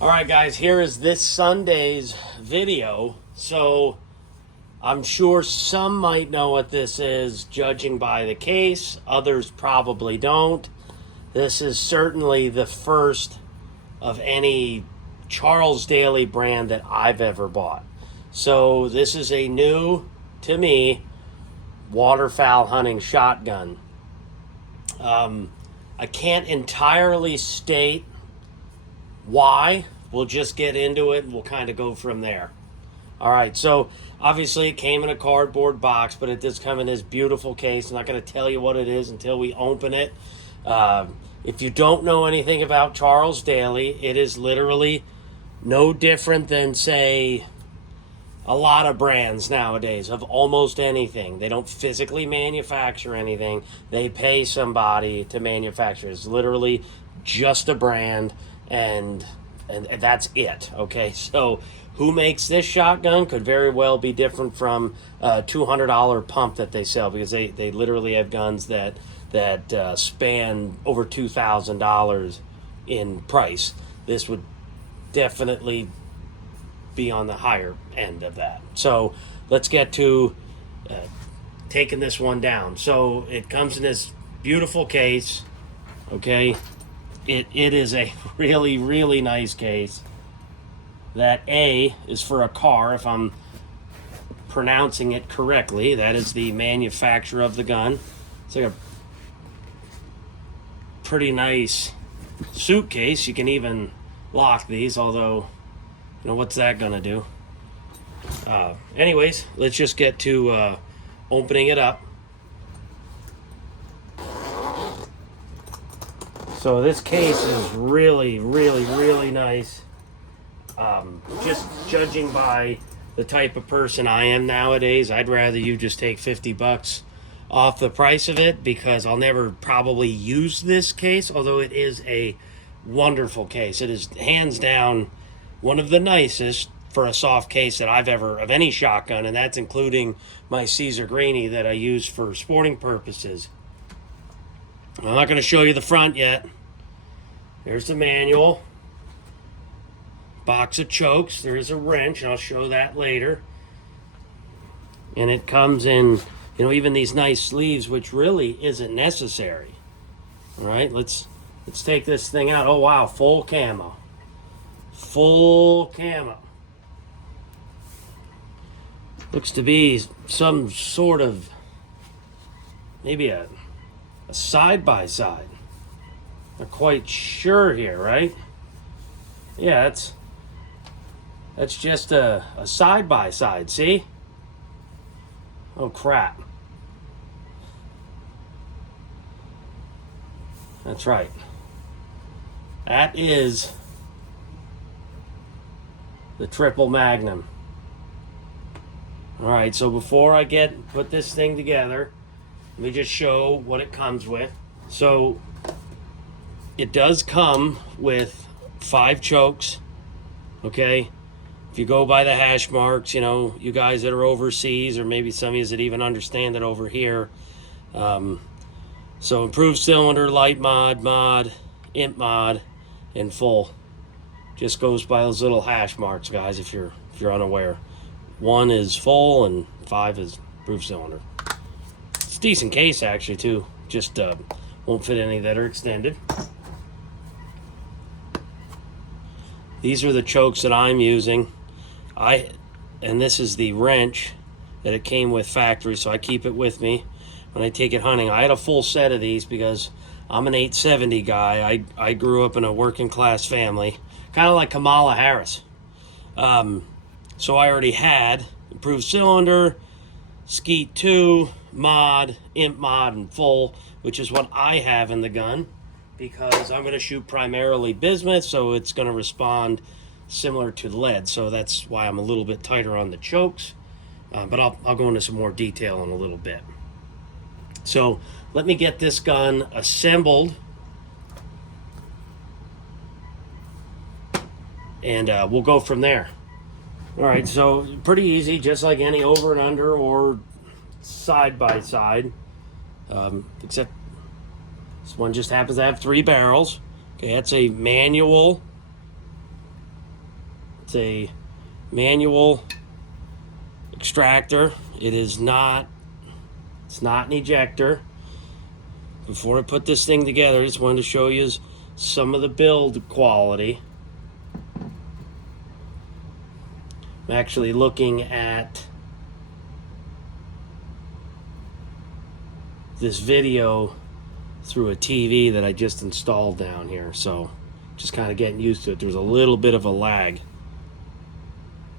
All right, guys, here is this Sunday's video. So I'm sure some might know what this is, judging by the case. Others probably don't. This is certainly the first of any Charles Daly brand that I've ever bought. So this is a new, to me, waterfowl hunting shotgun. I can't entirely state why. We'll just get into it and we'll kind of go from there. All right, so obviously it came in a cardboard box, but it does come in this beautiful case. I'm not going to tell you what it is until we open it. If you don't know anything about Charles Daly, it is literally no different than, say, a lot of brands nowadays of almost anything. They don't physically manufacture anything. They pay somebody to manufacture. It's literally just a brand, and that's it. Okay, so who makes this shotgun could very well be different from a $200 pump that they sell, because they literally have guns that span over $2,000 in price. This would definitely be on the higher end of that. So let's get to taking this one down. So it comes in this beautiful case. Okay, it is a really, really nice case. That A is for a car, if I'm pronouncing it correctly. That is the manufacturer of the gun. It's like a pretty nice suitcase. You can even lock these, although, you know, what's that gonna do? Anyways, let's just get to opening it up. So this case is really, really, really nice. Just judging by the type of person I am nowadays, I'd rather you just take $50 off the price of it, because I'll never probably use this case, although it is a wonderful case. It is hands down one of the nicest for a soft case that I've ever, of any shotgun, and that's including my Caesar Greenie that I use for sporting purposes. I'm not going to show you the front yet. There's the manual. Box of chokes. There is a wrench, and I'll show that later. And it comes in, you know, even these nice sleeves, which really isn't necessary. All right, let's take this thing out. Oh, wow, full camo. Full camo. Looks to be some sort of, maybe a side-by-side. Not quite sure here, right? Yeah, that's just a side-by-side, see? Oh, crap. That's right. That is the triple Magnum. All right, so before I put this thing together, let me just show what it comes with. So it does come with 5 chokes, okay? If you go by the hash marks, you know, you guys that are overseas, or maybe some of you that even understand it over here. So improved cylinder, light mod, imp mod, and full. Just goes by those little hash marks, guys, if you're unaware. 1 is full and 5 is improved cylinder. It's a decent case, actually, too. Just won't fit any that are extended. These are the chokes that I'm using. And this is the wrench that it came with factory, so I keep it with me when I take it hunting. I had a full set of these because I'm an 870 guy. I grew up in a working class family, kind of like Kamala Harris. So I already had improved cylinder, Skeet 2, mod, imp mod, and full, which is what I have in the gun, because I'm going to shoot primarily bismuth, so it's going to respond similar to lead. So that's why I'm a little bit tighter on the chokes, but I'll go into some more detail in a little bit. So let me get this gun assembled, and we'll go from there. All right, so pretty easy, just like any over and under or side by side, except this one just happens to have 3 barrels. Okay, that's a manual It's a manual extractor. It's not an ejector. Before I put this thing together, I just wanted to show you some of the build quality. I'm actually looking at this video through a TV that I just installed down here, so just kind of getting used to it. There's a little bit of a lag.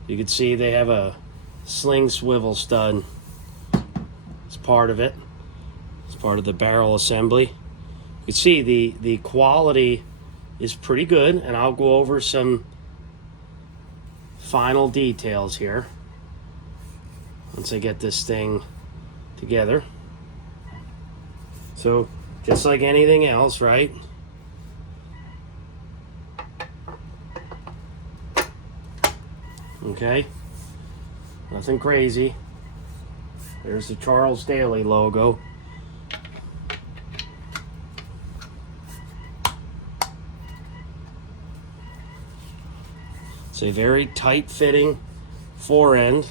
You can see they have a sling swivel stud. It's part of it. It's part of the barrel assembly. You can see the quality is pretty good, and I'll go over some final details here once I get this thing together. So just like anything else, right? Okay, nothing crazy. There's the Charles Daly logo. It's a very tight-fitting fore-end.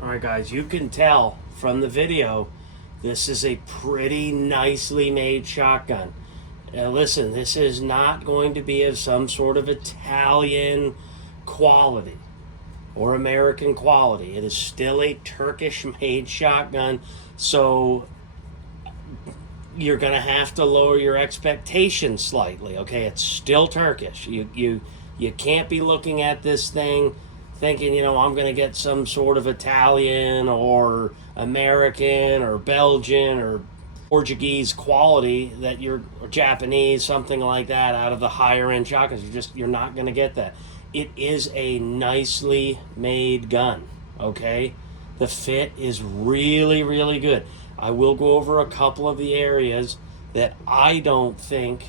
Alright guys, you can tell from the video this is a pretty nicely made shotgun. And listen, this is not going to be of some sort of Italian quality or American quality. It is still a Turkish-made shotgun, so you're going to have to lower your expectations slightly, okay? It's still Turkish. You can't be looking at this thing thinking, you know, I'm going to get some sort of Italian or American or Belgian or Portuguese quality that you're, or Japanese, something like that, out of the higher end shotguns. You're not going to get that. It is a nicely made gun, okay? The fit is really, really good. I will go over a couple of the areas that I don't think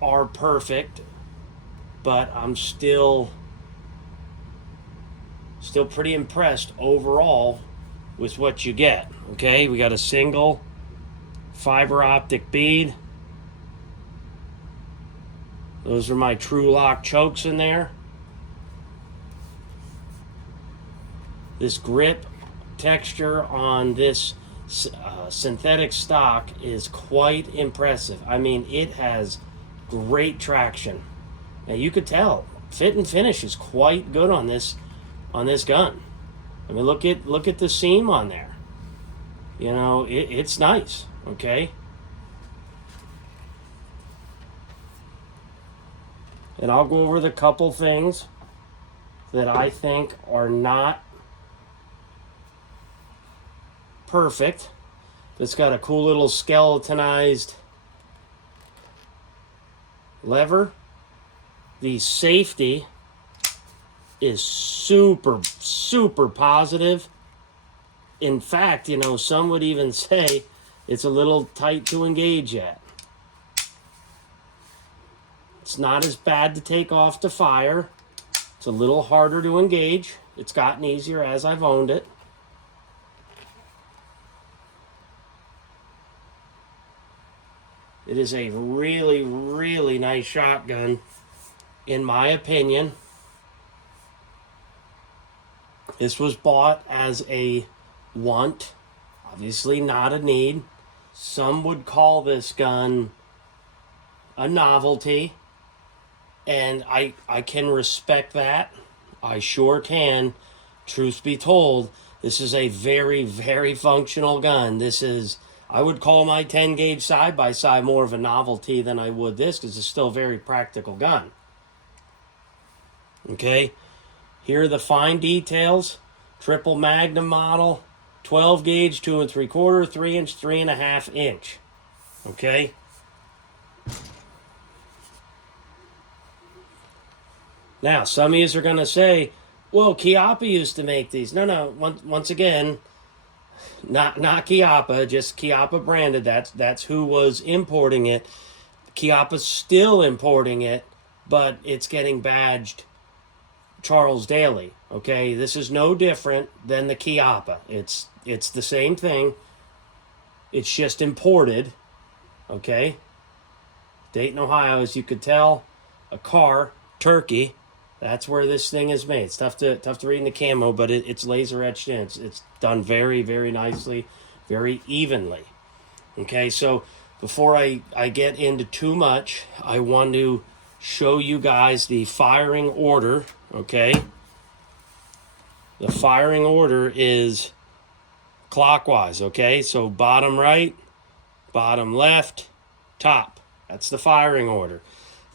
are perfect, but I'm still pretty impressed overall with what you get. Okay, we got a single fiber optic bead. Those are my True Lock chokes in there. This grip texture on this synthetic stock is quite impressive. I mean, it has great traction. Now you could tell fit and finish is quite good on this gun. I mean, look at the seam on there. You know, it's nice. Okay. And I'll go over the couple things that I think are not perfect. It's got a cool little skeletonized lever. The safety is super, super positive. In fact, you know, some would even say it's a little tight to engage at. It's not as bad to take off to fire. It's a little harder to engage. It's gotten easier as I've owned it. It is a really, really nice shotgun, in my opinion. This was bought as a want, obviously not a need. Some would call this gun a novelty, and I can respect that. I sure can. Truth be told, this is a very, very functional gun. This is, I would call my 10 gauge side-by-side more of a novelty than I would this, because it's still a very practical gun. Okay, here are the fine details. Triple Magnum model, 12 gauge, 2 3/4, 3 inch, 3.5 inch. Okay. Now, some of you are going to say, well, Chiappa used to make these. No, once again, not Chiappa, just Chiappa branded. That's who was importing it. Chiappa's still importing it, but it's getting badged Charles Daly. Okay, this is no different than the Chiappa. It's the same thing. It's just imported. Okay, Dayton, Ohio, as you could tell, a car, turkey. That's where this thing is made. It's tough to read in the camo, but it's laser etched in. It's done very, very nicely, very evenly. Okay, so before I get into too much, I want to show you guys the firing order. Okay, the firing order is clockwise. Okay, so bottom right, bottom left, top. That's the firing order.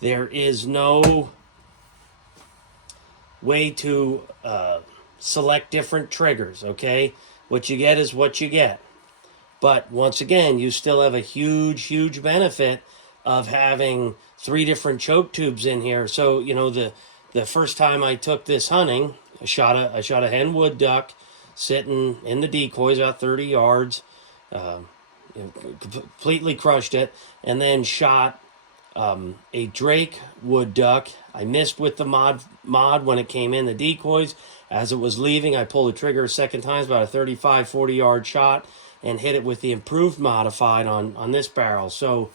There is no way to select different triggers, okay? What you get is what you get. But once again, you still have a huge benefit of having 3 different choke tubes in here. So, you know, the first time I took this hunting, I shot a hen wood duck sitting in the decoys about 30 yards, completely crushed it, and then shot a drake wood duck. I missed with the mod when it came in the decoys. As it was leaving, I pulled the trigger a second time, about a 35-40 yard shot, and hit it with the improved modified on this barrel. So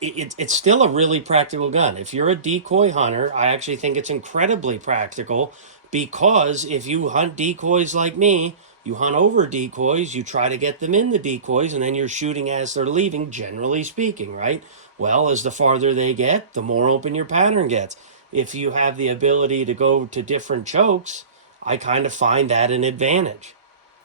it's still a really practical gun. If you're a decoy hunter, I actually think it's incredibly practical, because if you hunt decoys like me, you hunt over decoys, you try to get them in the decoys, and then you're shooting as they're leaving, generally speaking, right? Well, as the farther they get, the more open your pattern gets. If you have the ability to go to different chokes, I kind of find that an advantage.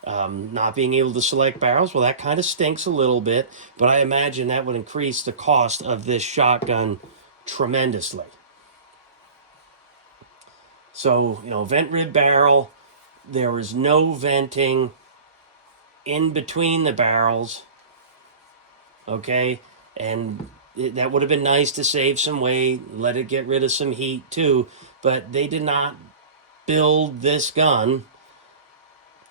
Not being able to select barrels, well, that kind of stinks a little bit, but I imagine that would increase the cost of this shotgun tremendously. So, you know, vent rib barrel, there is no venting in between the barrels, okay? And that would have been nice to save some weight, let it get rid of some heat too, but they did not build this gun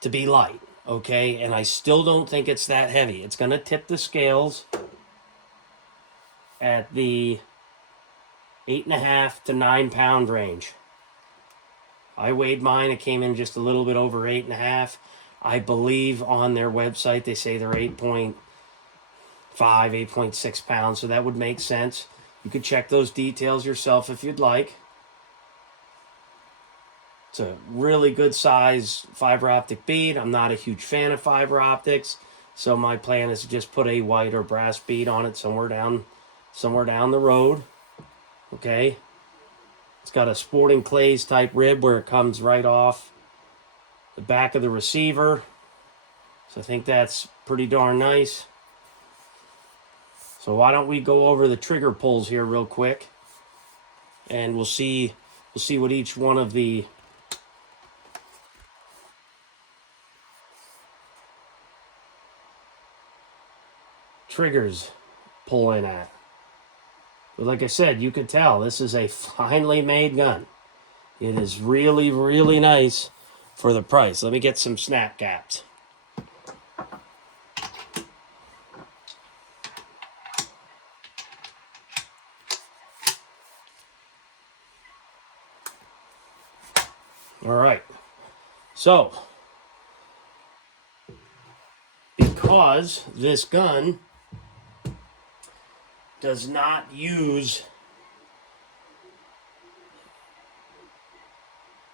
to be light, okay? And I still don't think it's that heavy. It's going to tip the scales at the 8.5 to 9 pound range. I weighed mine. It came in just a little bit over 8.5. I believe on their website they say they're 8.5, 8.6 pounds, so that would make sense. You could check those details yourself if you'd like. It's a really good size fiber optic bead. I'm not a huge fan of fiber optics, so my plan is to just put a white or brass bead on it somewhere down the road. Okay. It's got a sporting clays type rib where it comes right off the back of the receiver. So I think that's pretty darn nice. So why don't we go over the trigger pulls here real quick, and we'll see what each one of the triggers pull in at. But like I said, you could tell this is a finely made gun. It is really, really nice for the price. Let me get some snap caps. All right. So, because this gun does not use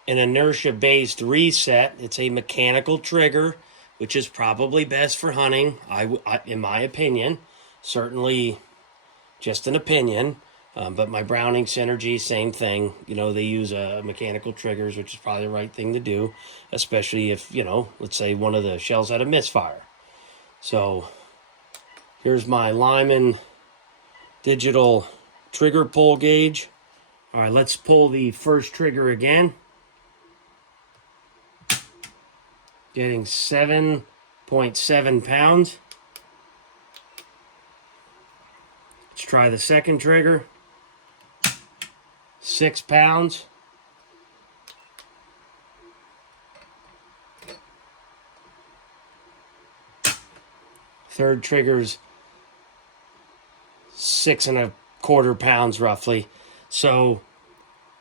an inertia-based reset, it's a mechanical trigger, which is probably best for hunting, in my opinion. Certainly just an opinion, but my Browning Synergy, same thing. You know, they use mechanical triggers, which is probably the right thing to do, especially if, you know, let's say one of the shells had a misfire. So here's my Lyman digital trigger pull gauge. All right, let's pull the first trigger again. Getting 7.7 pounds. Let's try the second trigger. 6 pounds. Third trigger's 6.25 pounds roughly. So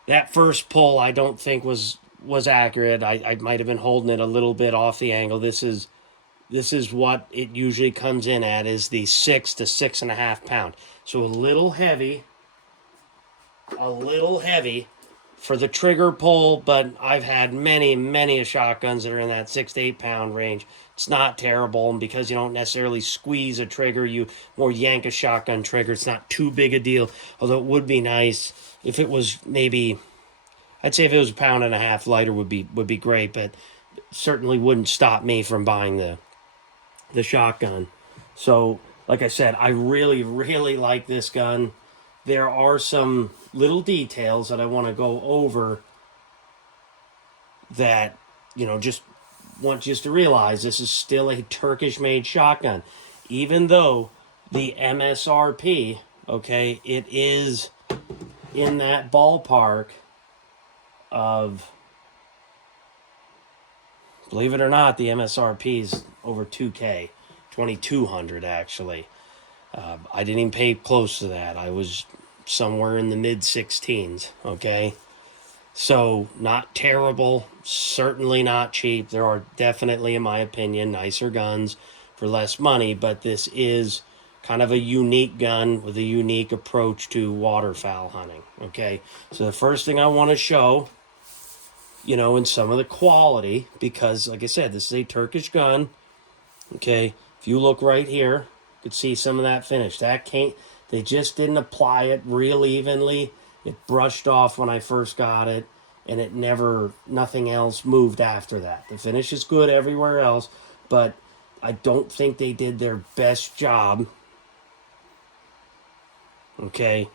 that first pull I don't think was accurate. I might have been holding it a little bit off the angle. This is this is what it usually comes in at, is the 6 to 6.5 pound. So a little heavy for the trigger pull, but I've had many shotguns that are in that 6 to 8 pound range. It's not terrible, and because you don't necessarily squeeze a trigger, you more yank a shotgun trigger. It's not too big a deal, although it would be nice if it was maybe, I'd say if it was 1.5 pounds lighter would be great, but certainly wouldn't stop me from buying the shotgun. So, like I said, I really like this gun. There are some little details that I want to go over that, just want you to realize this is still a Turkish-made shotgun. Even though the MSRP, okay, it is in that ballpark of, believe it or not, the MSRP is over 2K, 2,200 actually. I didn't even pay close to that. I was somewhere in the mid-16s, okay? So, not terrible, certainly not cheap. There are definitely, in my opinion, nicer guns for less money, but this is kind of a unique gun with a unique approach to waterfowl hunting, okay? So the first thing I want to show, in some of the quality, because, like I said, this is a Turkish gun, okay? If you look right here, you could see some of that finish. They just didn't apply it real evenly. It brushed off when I first got it, and nothing else moved after that. The finish is good everywhere else, but I don't think they did their best job. Okay.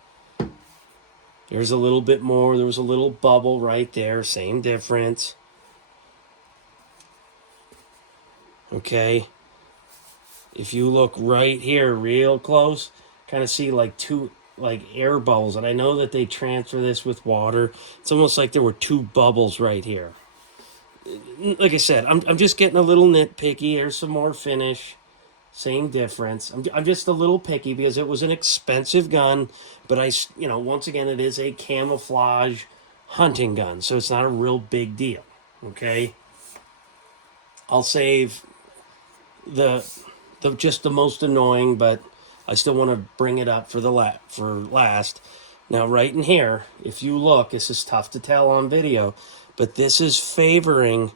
There's a little bit more. There was a little bubble right there. Same difference. Okay. If you look right here real close, kind of see like two air bubbles, and I know that they transfer this with water. It's almost like there were two bubbles right here. Like I said, I'm just getting a little nitpicky. Here's some more finish. Same difference. I'm just a little picky because it was an expensive gun, but once again, it is a camouflage hunting gun, so it's not a real big deal. Okay. I'll save the most annoying, but I still want to bring it up for last. Now, right in here, if you look, this is tough to tell on video, but this is favoring,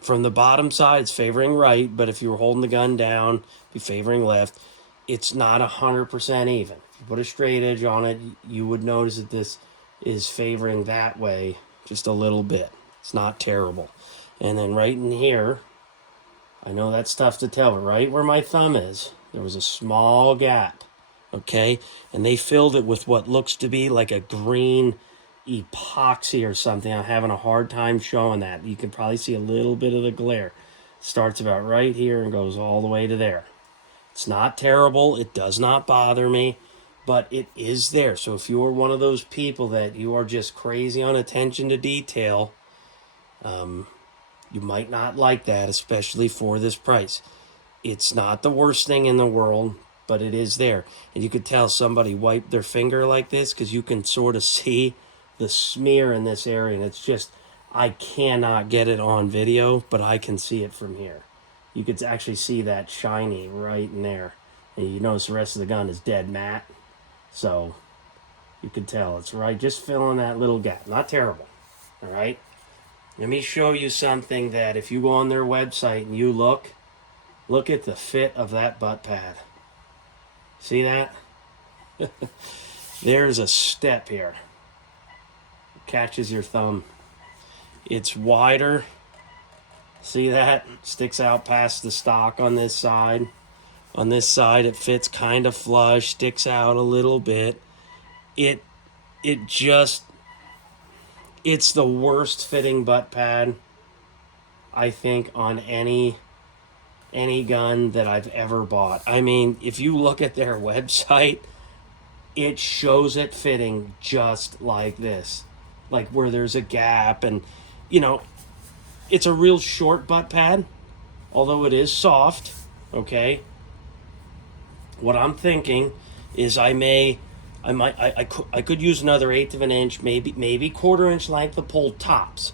from the bottom side, it's favoring right, but if you were holding the gun down, it'd be favoring left. It's not 100% even. If you put a straight edge on it, you would notice that this is favoring that way just a little bit. It's not terrible. And then right in here, I know that's tough to tell, but right where my thumb is, there was a small gap, okay? And they filled it with what looks to be like a green epoxy or something. I'm having a hard time showing that. You can probably see a little bit of the glare. It starts about right here and goes all the way to there. It's not terrible. It does not bother me, but it is there. So if you're one of those people that you are just crazy on attention to detail, you might not like that, especially for this price. It's not the worst thing in the world, but it is there. And you could tell somebody wiped their finger like this because you can sort of see the smear in this area. And it's just, I cannot get it on video, but I can see it from here. You could actually see that shiny right in there. And you notice the rest of the gun is dead matte. So you could tell it's right, just filling that little gap. Not terrible, all right? Let me show you something that if you go on their website and you look at the fit of that butt pad. See that? There's a step here. Catches your thumb. It's wider. See that? Sticks out past the stock on this side. On this side it fits kind of flush, sticks out a little bit. It's the worst fitting butt pad, I think, on any gun that I've ever bought. I mean, if you look at their website, it shows it fitting just like this. Like where there's a gap, and, it's a real short butt pad, although it is soft, okay? What I'm thinking is I could use another 1/8 of an inch, maybe 1/4 inch length of pull tops.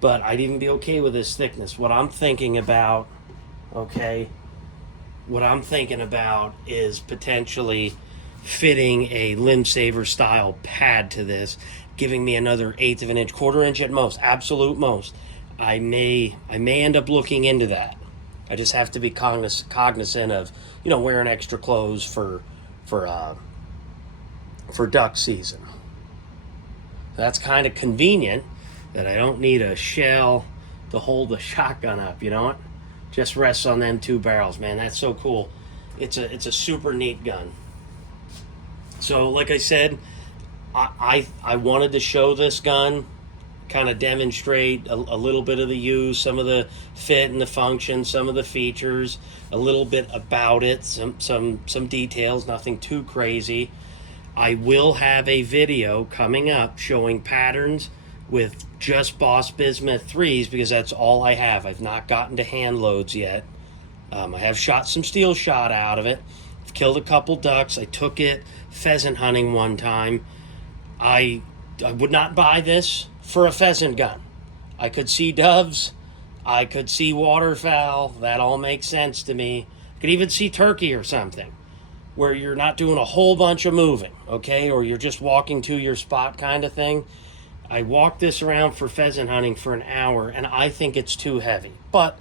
but I'd even be okay with this thickness. What I'm thinking about, okay, what I'm thinking about is potentially fitting a limb saver style pad to this, giving me another 1/8 of an inch, 1/4 inch at most, absolute most. I may end up looking into that. I just have to be cognizant of, wearing extra clothes for duck season. That's kind of convenient that I don't need a shell to hold the shotgun up, you know what? Just rests on them 2 barrels, man. That's so cool. It's a super neat gun. So like I said, I wanted to show this gun, kind of demonstrate a little bit of the use, some of the fit and the function, some of the features, a little bit about it, some details, nothing too crazy. I will have a video coming up showing patterns with just Boss Bismuth 3s, because that's all I have. I've not gotten to hand loads yet. I have shot some steel shot out of it. I've killed a couple ducks. I took it pheasant hunting one time. I would not buy this for a pheasant gun. I could see doves. I could see waterfowl. That all makes sense to me. I could even see turkey or something, where you're not doing a whole bunch of moving, okay? Or you're just walking to your spot kind of thing. I walked this around for pheasant hunting for an hour, and I think it's too heavy. But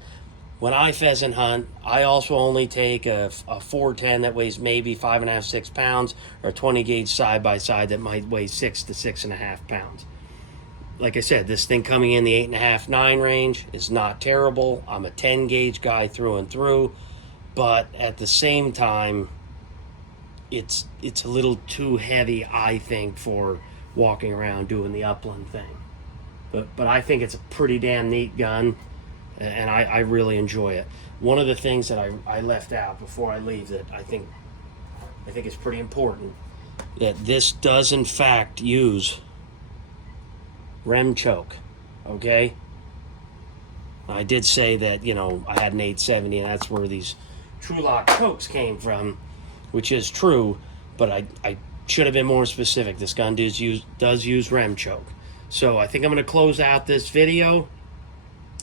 when I pheasant hunt, I also only take a 410 that weighs maybe 5.5, 6 pounds, or a 20 gauge side-by-side that might weigh 6 to 6.5 pounds. Like I said, this thing coming in the 8.5, 9 range is not terrible. I'm a 10 gauge guy through and through, but at the same time, it's a little too heavy, I think, for walking around doing the upland thing. But I think it's a pretty damn neat gun, and I really enjoy it. One of the things that I left out before I leave that I think is pretty important, that this does in fact use rem choke, okay? I did say that, I had an 870, and that's where these True-Lock chokes came from, which is true, but I should have been more specific. This gun does use rem choke. So I think I'm going to close out this video.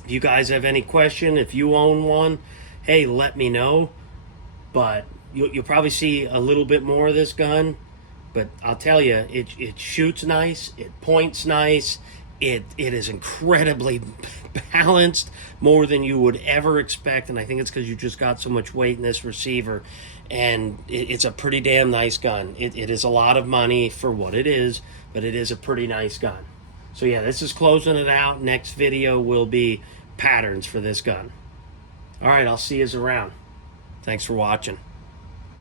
If you guys have any question, if you own one, hey, let me know. But you'll probably see a little bit more of this gun. But I'll tell you, it shoots nice, it points nice, it is incredibly balanced, more than you would ever expect, and I think it's because you just got so much weight in this receiver, and it's a pretty damn nice gun. It is a lot of money for what it is, but it is a pretty nice gun. So yeah, this is closing it out. Next video will be patterns for this gun. All right, I'll see you around. Thanks for watching.